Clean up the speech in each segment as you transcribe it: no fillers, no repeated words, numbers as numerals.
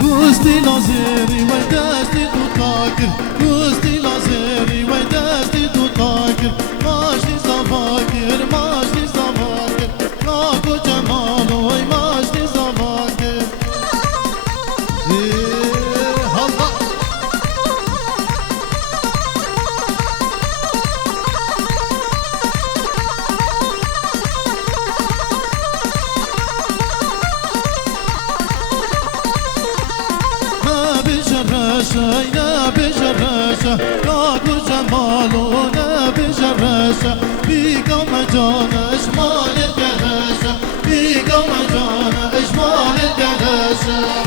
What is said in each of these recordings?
دوستی لازری و دستی تو تاکر دوستی لازری و دستی تو تاکر ماشتی زفاکر ماشتی زفاکر ناکو جمال وی ماشتی زفاکر هلا نبي جرشة ناكو جمالو نبي جرشة بيقا مجانا اجمال الجرشة بيقا مجانا اجمال الجرشة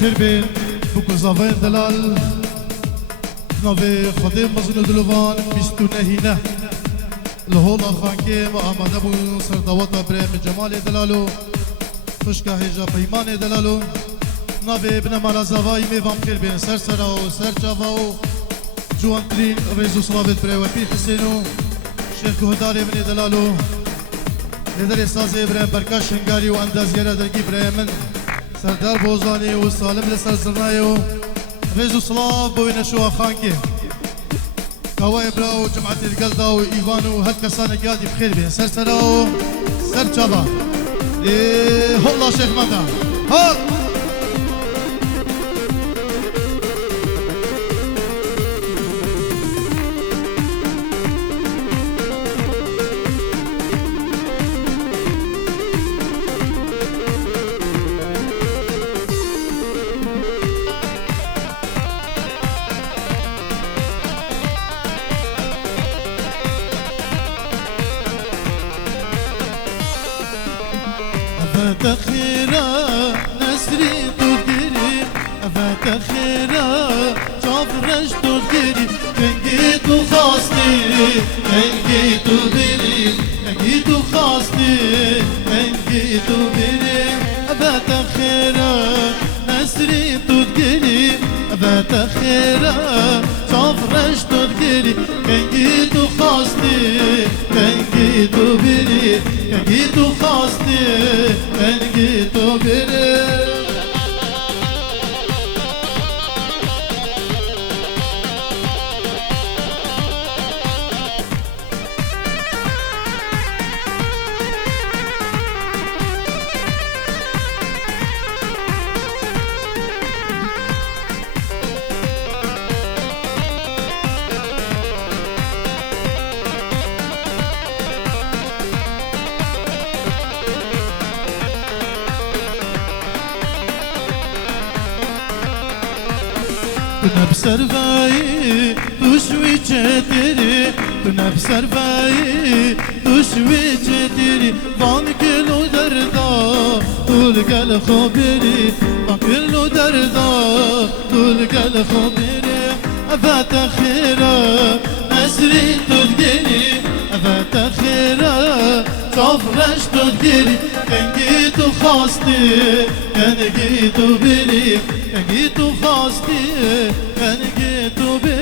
خير بين بوكو زافين دلال نوفي خديم مزنو دلوان بيستو نهينه لهولا خانكي وآماده بو سردوات بريم جمال دلالو فشكا هجا بيمان دلالو نوفي ابن مالا زافاي ميفام خير بين سر سراو سر جافاو جوان ترين ريزو صلابت بري وبي حسينو شيخ هداري من دلالو لدر استازي بريم بركاش هنگاري واندازيرا درگي بريمن سردار بوزاني وسالم لسر زرنايو ريزو صلاف بوين شو خانكي كواي براو جمعة القلدة وإيفانو هالكسانة قادي بخير بين سر سراو سر جابا إيه هلا شيخ مدى هل أفتخيرا نسري تدري أفتخيرا جافرش تدري تنجيت وخاصتي تنجيت وبري تنجيت وخاصتي تنجيت وبري أفتخيرا نسري تدري أفتخيرا جافرش تدري تنجيت وخاصتي تنجيت وبري تنجيت وخاصتي تنجيت وبري كنا بسرفاي تشوي جدري كنا بسرفاي تشوي جدري فان كيلو دردا تلقى الخبري فان كيلو دردا تلقى الخبري أفتخيرا نسري تدقني أفتخيرا صفرش تدقني كان جيت وخاصتي كان جيت وبري كان جيت وخاصتي كان جيت وبري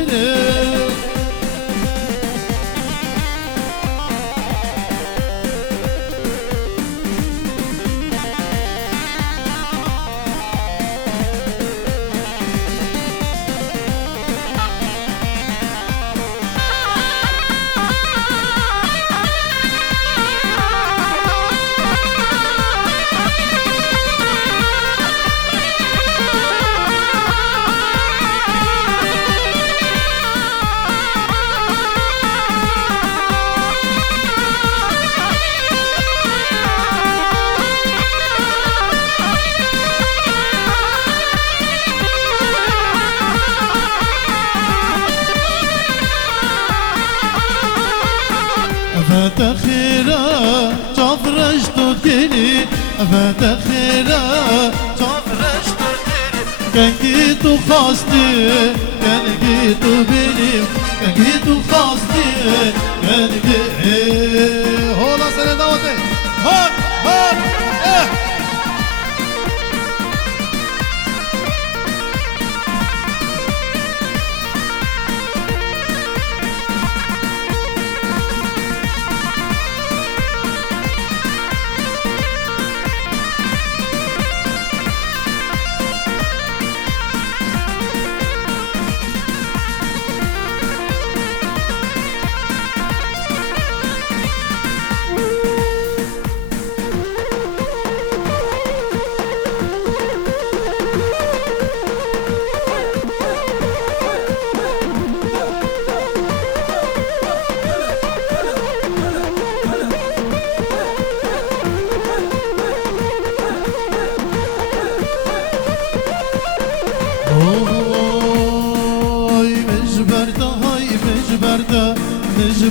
فتخيرا جافرش تدكيني فتخيرا جافرش تدكيني كان جيتو خاصتي كان جيتو بيني كان جيتو خاصتي كان جيتو هولا سنة دوتي هون هون اه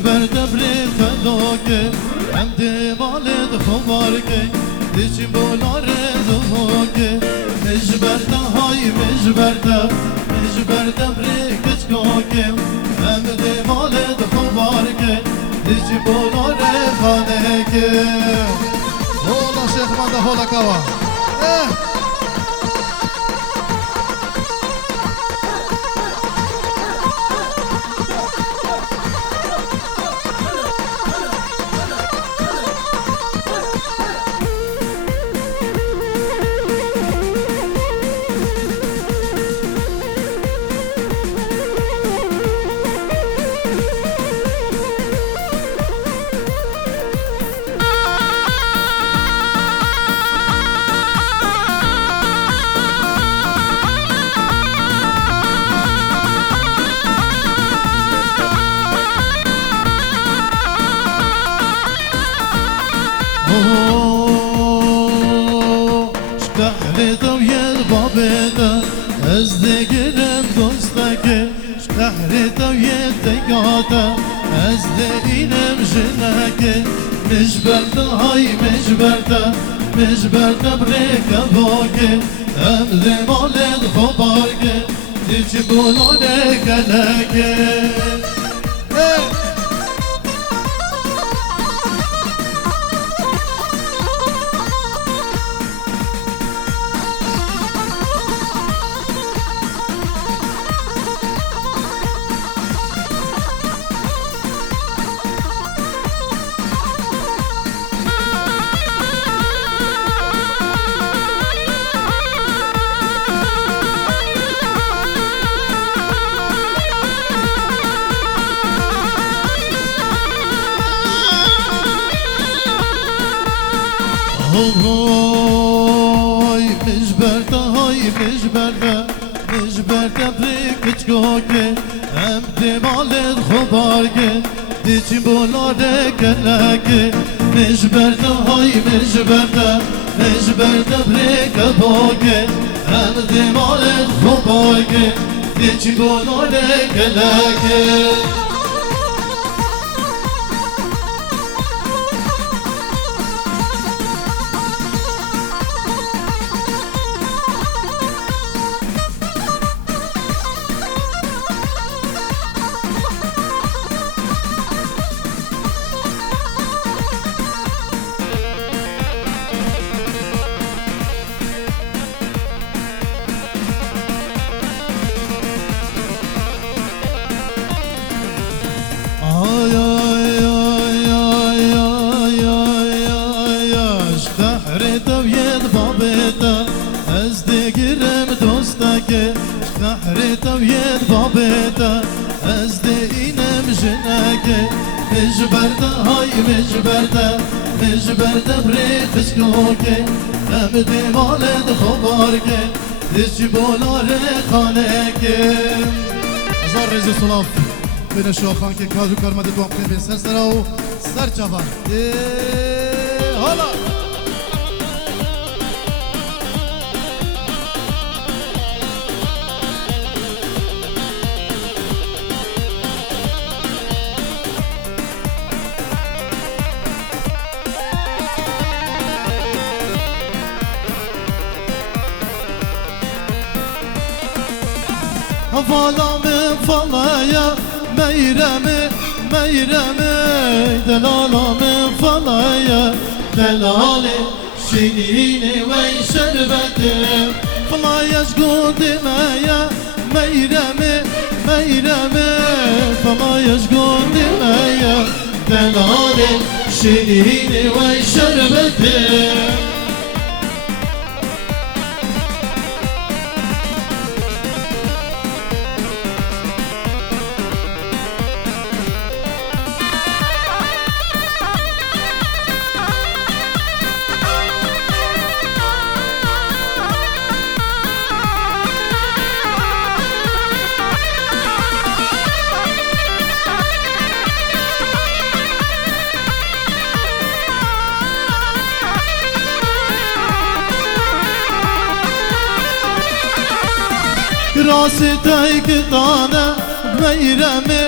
برده بری فداکه هم دیوالت خوارکه دیچین بولاره دوکه مجبرده های مجبرده بری کچکاکه هم دیوالت خوارکه دیچین بولاره خانکه هولا شیخ منده هولا کوا شكحريتا ويا البابيتا ازدقرم دوستك شكحريتا ويا التقاتا ازدقينم جناك مجبرتا هاي مجبرتا بريكا بوكي امذي مالد خبارك تجيبولونك لك هاي مجبرده بریک چکاکه هم دیمالت خوبارکه دیچی بولاره کلکه مجبرده بریک باکه هم دیمالت خوبارکه دیچی بولاره کلکه شكحريتا ويا البابيتا ازدقينم جناك مجبرده هاي مجبرده بريك شكوكي امدي مالد خبارك تجيبولاره خانك هزار رزي صلاف بين الشوخان كي كادو كرمده توقفين بين سرسرا و سرچافان هلا فالامي فلايا ميرمي ميرمي دلالامي فلايا دلالي شنيني وين شربتي فلايا شقود مايا ميرمي ميرمي فلايا شقود مايا دلالي شنيني وين شربتي كراستيك طانا ميرمي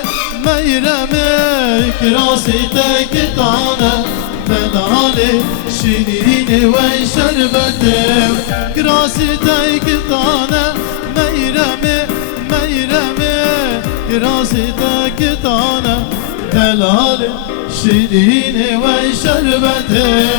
ميرمي كراستيك طانا بلالي شنيني وين شربتي كراستيك طانا ميرمي ميرمي كراستيك طانا بلالي شنيني وين شربتي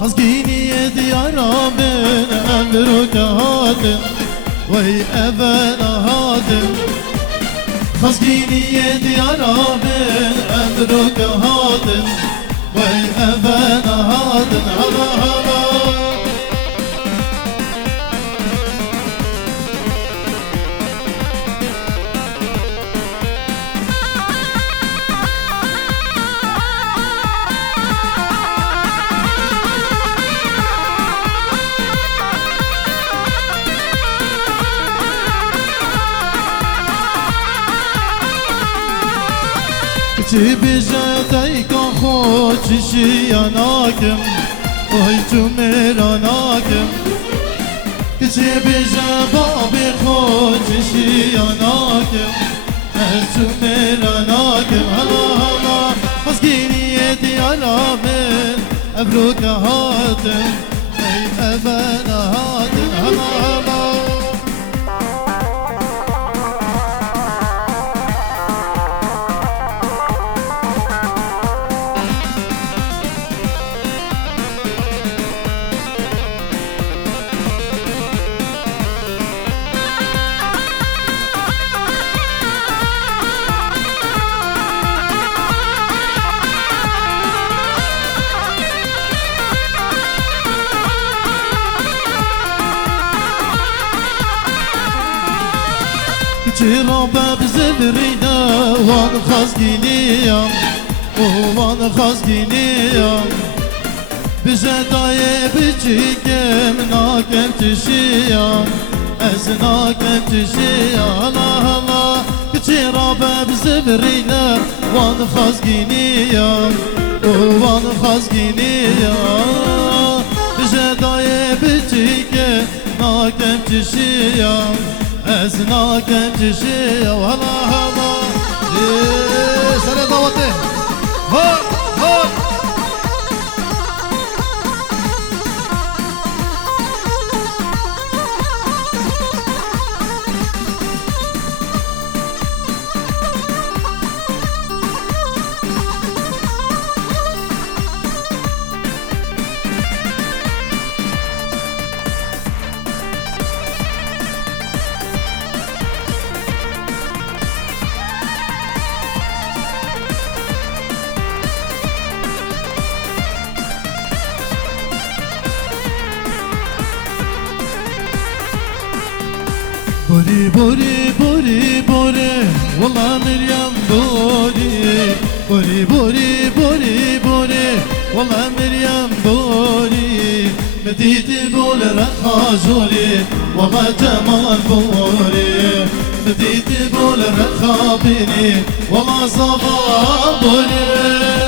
خزقيني ديارا من أمرك هادم وهي أبانا هادم خزقيني ديارا من أمرك هادم وهي أبانا هادم هلا هلا چی بیجدی که خود چیشی آناکم وای تو میراناکم چی بیجد بابی خود چیشی آناکم تو میراناکم هلا هلا خزگینی دیارا من ابروک هاتم ای ابن هاتم هلا هلا چرا باب زبرینا وان خزگینیم وان خزگینیم بجدای بچیکم ناکم چشیم از ناکم چشیم هلا هلا چرا باب زبرینا وان خزگینیم وان خزگینیم بجدای بچیکم ناکم چشیم از ناکم چشی و هلا هلا سر دعوته ها ها بوري بوري بوري بوري والله مريم بوري بوري بوري بوري بوري والله مريم بوري مديت بول رخاجولي والله جمال بوري مديت بول رخابيني والله صبا بوري